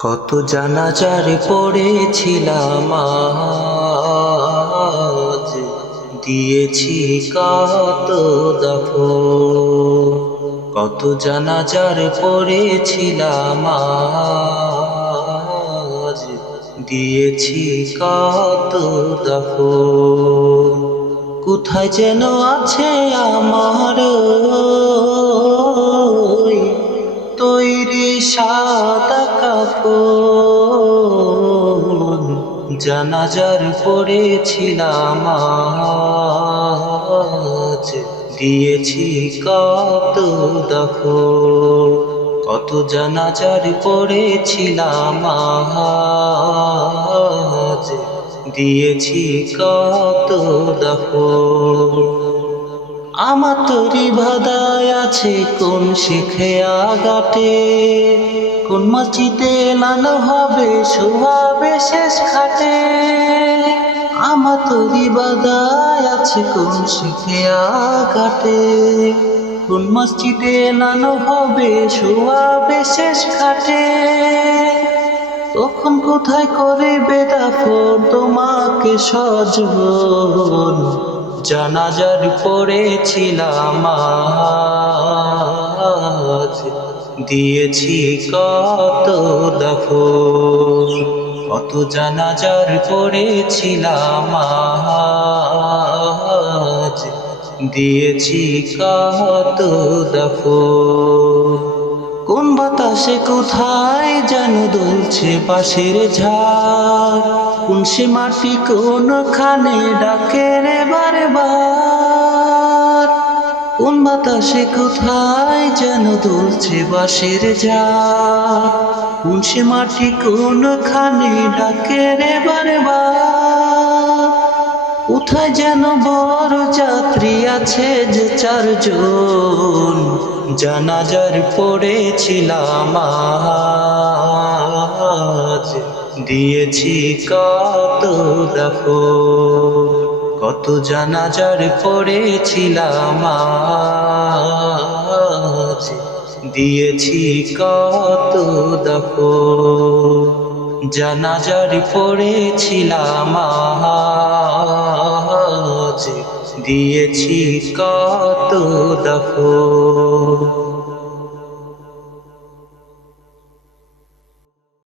কত জানাজার পড়েছিলাম আজ, দিয়েছি কত দাফন। কত জানাজার পড়েছিলাম আজ, দিয়েছি কত দাফন। কোথায় যেন আছে আমার তৈরি সাদা কাফন, জানাজার পড়েছিলাম আজ, দিয়েছি কত দাফন। কত জানাজার পড়েছিলাম আজ, দিয়েছি কত দাফন। আমার তরি বাদায় আছে কোন শিখে আগাটে, কোন মসজিদে লানো হবে শোয়াবে শেষ খাটে। আমার তরি বাদায় আছে কোন শিখে আগাটে, কোন মসজিদে লানো হবে শোয়াবে শেষ খাটে। তখন কোথায় করে বেদাফন তোমাকে সজন, জানাজার পড়েছিলাম আজ, দিয়েছি কত দাফন। কত জানাজার পড়েছিলাম আজ, দিয়েছি কত দাফন। কোন বাতাসে কোথায় যেন দুলছে পাশের ঝাড়, কোন সে মাটি কোনখানে ডাকে রে বারবার। কোন বাতাসে কোথায় যেন দুলছে বাঁশের ঝাড়, কোন সে মাটি কোনখানে ডাকে রে বারবার। কোথায় যেন বড় যাত্রী আছে যে চারজন, জানাজার পড়েছিলাম আজ, দিয়েছি কত দাফন। কত জানাজার পড়েছিলাম আজ, দিয়েছি কত দাফন। জানাজার পড়েছিলাম আজ, দিয়েছি কত দাফন।